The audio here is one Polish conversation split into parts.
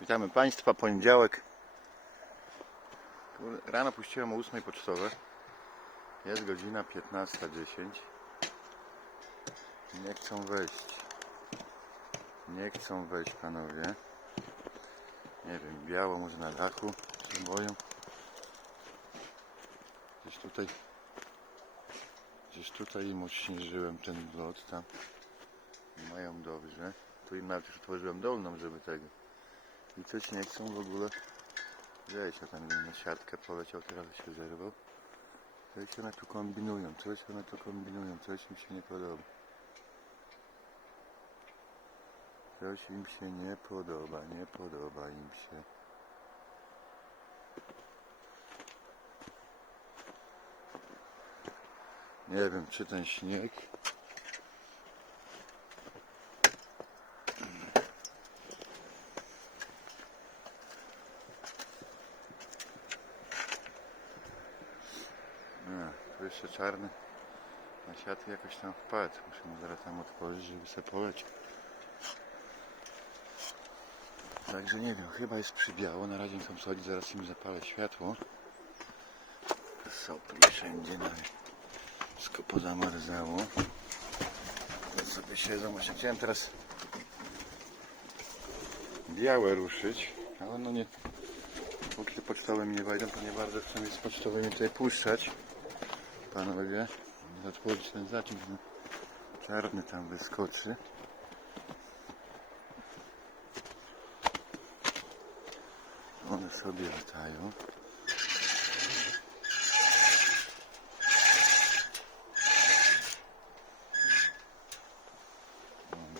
Witamy Państwa, poniedziałek. Rano puściłem o 8 pocztowe. Jest godzina 15.10. Nie chcą wejść. Nie chcą wejść panowie. Nie wiem, biało może na dachu się boją. Gdzieś tutaj Gdzieś tutaj im odśnieżyłem ten lot tam. Mają dobrze. Tu im nawet już otworzyłem dolną, żeby tego. Coś nie chcą w ogóle. A tam na siatkę poleciał, teraz się zerwał. Coś one tu kombinują, coś one tu kombinują, coś im się nie podoba. Coś im się nie podoba, nie podoba im się. Nie wiem, czy ten śnieg. Nie, tu jeszcze czarny. Na siatkę jakoś tam wpadł. Muszę mu zaraz tam otworzyć, żeby sobie poleciał. Także nie wiem, chyba jest przybiało. Na razie tam schodzi, zaraz im zapalę światło. Sopli wszędzie, no wszystko pozamarzało. To sobie siedzą, właśnie chciałem teraz białe ruszyć, ale no nie, póki te pocztowe mi nie wejdą, to nie bardzo chcę mi z pocztowymi tutaj puszczać. Panowie, otworzyć ten zaciąg, no, czarny tam wyskoczy. One sobie latają.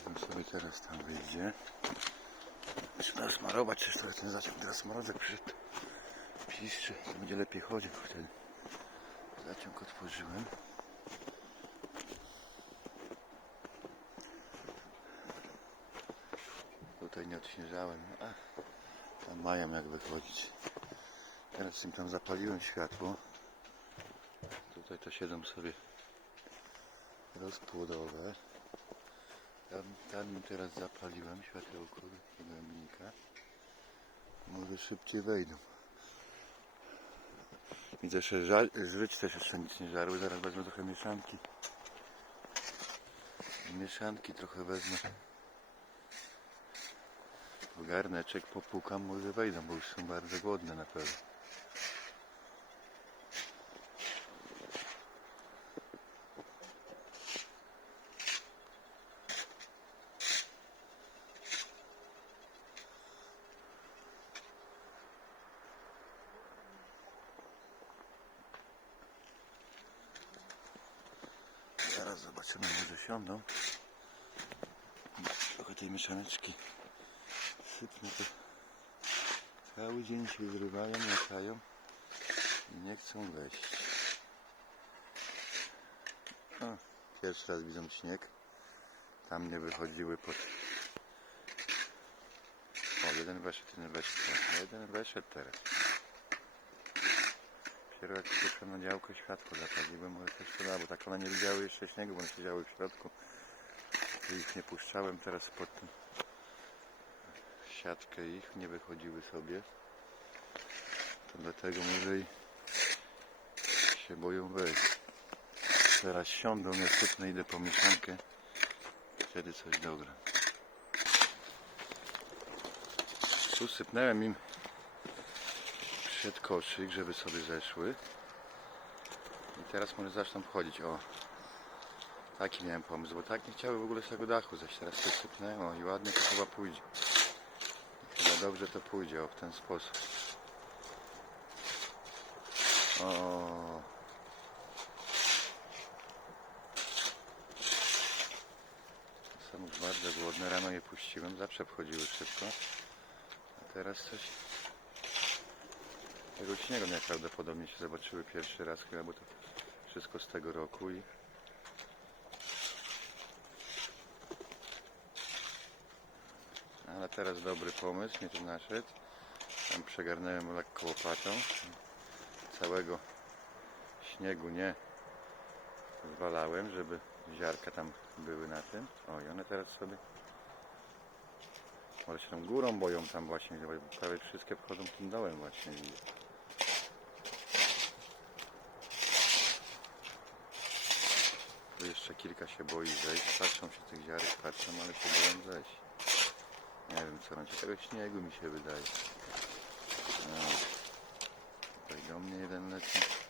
On sobie teraz tam wyjdzie. Trzeba smarować, czy trochę ten zaciąg teraz mrozek przyszedł. Piszczy, to będzie lepiej chodził wtedy. Zaciąg otworzyłem. Tutaj nie odśnieżałem. A, tam mają jak wychodzić. Teraz im tam zapaliłem światło. Tutaj to siedzą sobie rozpłodowe. Tam, tam teraz zapaliłem światełko pojemnika. Może szybciej wejdą. Widzę, że żryć też jeszcze nic nie żarły. Zaraz wezmę trochę mieszanki. Mieszanki trochę wezmę. W garneczek popukam, może wejdą, bo już są bardzo głodne na pewno. Zaraz zobaczymy, może siądą. Trochę tej mieszaneczki sypnę to cały dzień się zrywają, latają i nie chcą wejść. O, pierwszy raz widzą śnieg. Tam nie wychodziły pod... O, jeden weszedł, jeden weszedł. Jeden weszedł teraz. Dopiero jak przyszłem na działko światło zapaliłem, może coś to bo tak one nie widziały jeszcze śniegu, bo one siedziały w środku. I ich nie puszczałem teraz pod siatkę ich, nie wychodziły sobie. To dlatego może i się boją wejść. Teraz siądą, ja sypnę, idę po mieszankę. Wtedy coś dobra. Tu sypnąłem im przed koszyk, żeby sobie zeszły. I teraz może zaczną wchodzić. O, taki miałem pomysł, bo tak nie chciały w ogóle z tego dachu zejść. Teraz sypnę, o i ładnie to chyba pójdzie. Chyba dobrze to pójdzie, o w ten sposób. O. Są już bardzo głodne, rano je puściłem, zawsze wchodziły szybko. A teraz coś... Tego śniegu najprawdopodobniej się zobaczyły pierwszy raz chyba, bo to wszystko z tego roku i... Ale teraz dobry pomysł mi tu naszedł. Tam przegarnąłem lekko łopatą. Całego śniegu nie zwalałem, żeby ziarka tam były na tym. O i one teraz sobie Ale się tam górą boją tam właśnie, prawie wszystkie wchodzą tym dołem właśnie. widzę. Tu jeszcze kilka się boi zejść, patrzą się tych ziarek, patrzą, ale się boją zejść. Nie wiem co, no tego śniegu mi się wydaje. No. Tutaj do mnie jeden leci.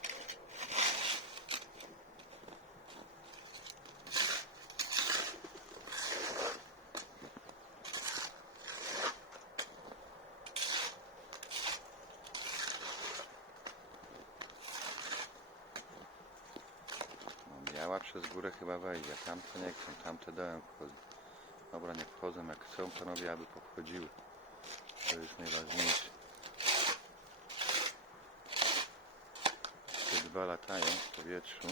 Biała przez górę chyba wejdzie, a tamte nie chcą, tamte dołem wchodzą. Dobra, nie wchodzą, jak chcą panowie, aby pochodziły. To jest najważniejsze. Te dwa latają w powietrzu.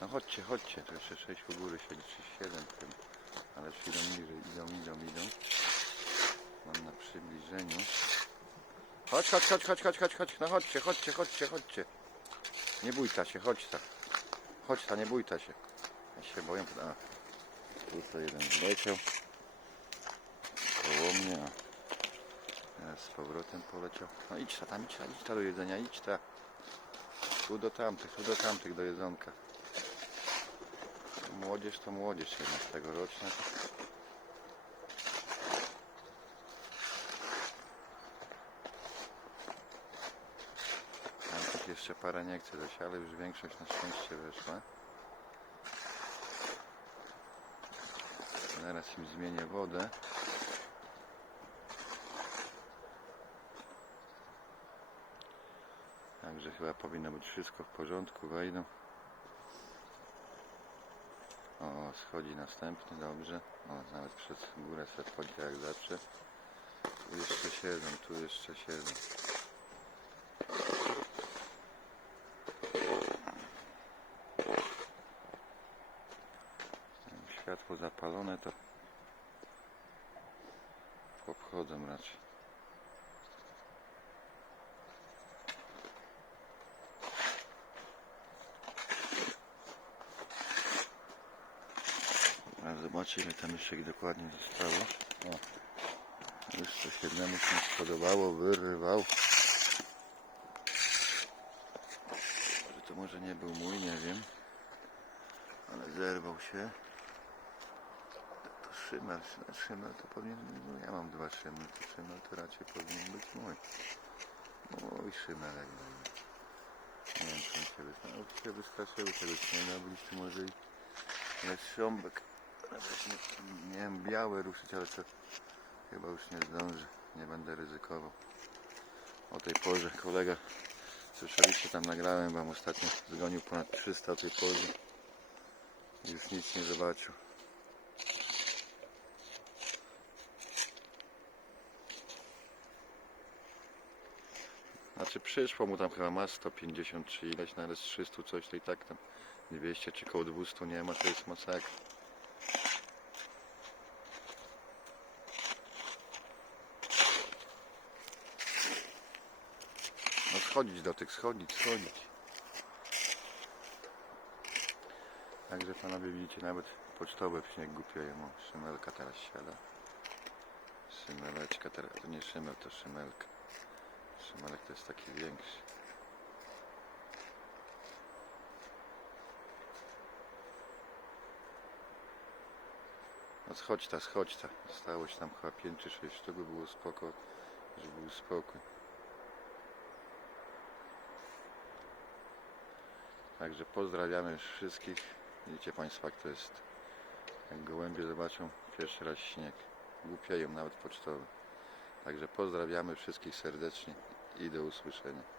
No chodźcie, chodźcie, jeszcze sześć u góry siedzi, czy siedem chyba. Ale już idą niżej, idą, idą, idą. Mam na przybliżeniu. Chodź, chodź, chodź, chodź, chodź, chodź, chodź, no chodźcie, chodźcie, chodźcie, chodźcie. Nie bój ta się, chodź ta. Chodź ta, nie bój ta się. Ja się boję. A, tutaj jeden zleciał. Koło mnie. A. Z powrotem poleciał. No idź ta, tam idź ta, idź ta do jedzenia, idź ta. Tu do tamtych, tu do tamtych do jedzonka. Młodzież to młodzież jednak tegoroczna. Tamtych jeszcze parę nie chce dać, ale już większość na szczęście weszła. Zaraz im zmienię wodę. Także chyba powinno być wszystko w porządku, wejdą. O, schodzi następny, dobrze. O, nawet przez górę se wchodzi jak zawsze. Tu jeszcze siedzą, tu jeszcze siedzą. Światło zapalone to obchodzą raczej. A zobaczcie ile tam jeszcze dokładnie zostało. O, już coś jednemu się spodobało, wyrywał. Że to może nie był mój, nie wiem. Ale zerwał się. To szymel, szymel to powinien no ja mam dwa szymel, to szymel to raczej powinien być mój. Mój szymelek. Nie wiem, czy mi się wystraszył. się wystraszyły tego śniega, byliście może i jest szcząbek. Wiem, białe ruszyć, ale to chyba już nie zdążę. Nie będę ryzykował. O tej porze kolega, słyszeliście tam nagrałem wam ostatnio, zgonił ponad 300 o tej porze. Już nic nie zobaczył. Znaczy przyszło mu tam chyba ma 150 czy ileś, nawet z 300 coś to i tak tam 200 czy koło 200 nie ma, to jest masakra. Schodzić do tych, schodzić, schodzić. Także panowie widzicie, nawet pocztowe w śnieg głupieją. O, szymelka teraz siada. Szymeleczka teraz, to nie szymel, to szymelka. Szymelek to jest taki większy. No schodź ta, schodź ta. Zostało się tam chyba 5 czy 6 sztuk, by było spoko, żeby był spokój. Także pozdrawiamy wszystkich. Widzicie Państwo jak to jest. Jak gołębie zobaczą pierwszy raz śnieg. Głupieją nawet pocztowe. Także pozdrawiamy wszystkich serdecznie i do usłyszenia.